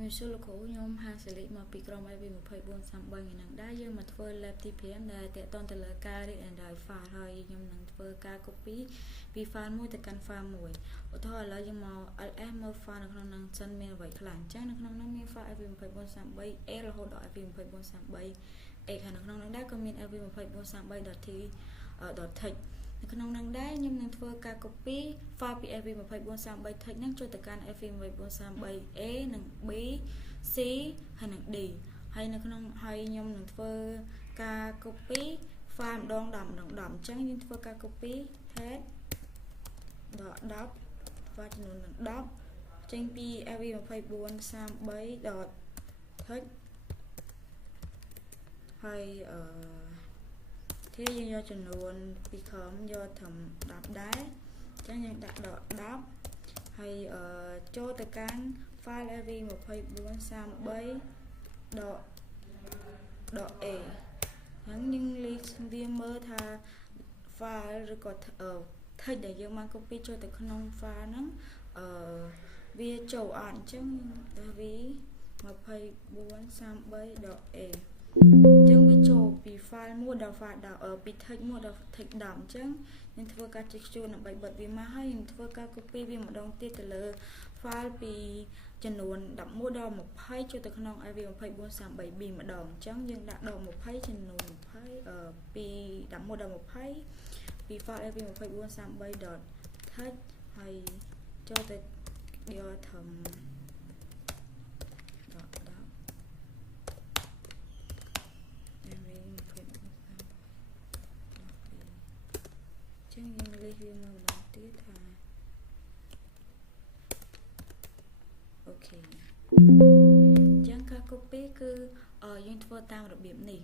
ជំសួរលោកគ្រូខ្ញុំហាសិលីមកពីក្រុម AV24 ថ្ងៃនឹងដែរយើងមកធ្វើ lab ទី5ដែលតេតតទៅលើការរៀប Android file ហើយខ្ញុំនឹងធ្វើការ copy ពី file មួយទៅកាន់ file មួយឧទាហរណ៍ឥឡូវយើងមក ls មើល file នៅក្នុងនឹងសិនមានអ្វីខ្លះអញ្ចឹងនៅក្នុងនោះមាន file AV24 a រហូតដល់ AV24 a ហើយនៅក្នុងនោះដែរក៏មាន AV24 .text នៅក្នុងនឹងដែរខ្ញុំនឹងធ្វើការ copy file ពី AV24 text ហ្នឹងចូលទៅកាន់ AV24 a និង b c ហើយនិង d ហើយនៅក្នុងហើយខ្ញុំនឹងធ្វើការ copy file ម្ដង10អញ្ចឹងយើងធ្វើការ copy head ដល់10 file ចំនួន10ចេញពី AV24 text ហើយគេយើងយកចំនួនពីខំយកត្រឹម10ដែរអញ្ចឹងយើងដាក់ដក10ហើយចូលទៅកាន់ file AV24 ដក a ហ្នឹងយើងលេខវាមើលថា file ឬក៏ text ដែលយើងបាន copy ចូលទៅក្នុង file ហ្នឹងវាចូលអត់អញ្ចឹង AV24 ដក a អញ្ចឹងវាចូលពី file មួយដល់ file ដល់ពី text មួយដល់ text 10អញ្ចឹងយើងធ្វើការជិះជួនដើម្បីបិទវាមកហើយយើងធ្វើការ copy វាម្ដងទៀតទៅលើ file ពីចំនួន11ដល់20ចូលទៅក្នុង AV24 b ម្ដងអញ្ចឹងយើងដាក់ដក20ចំនួន20ពី11ដល់20ពី file AV24 text ហើយចូលទៅយកធំយើងលេខវាមកម្ដងទៀតថាអូខេអញ្ចឹងការ copy គឺយើងធ្វើតាមរបៀបនេះ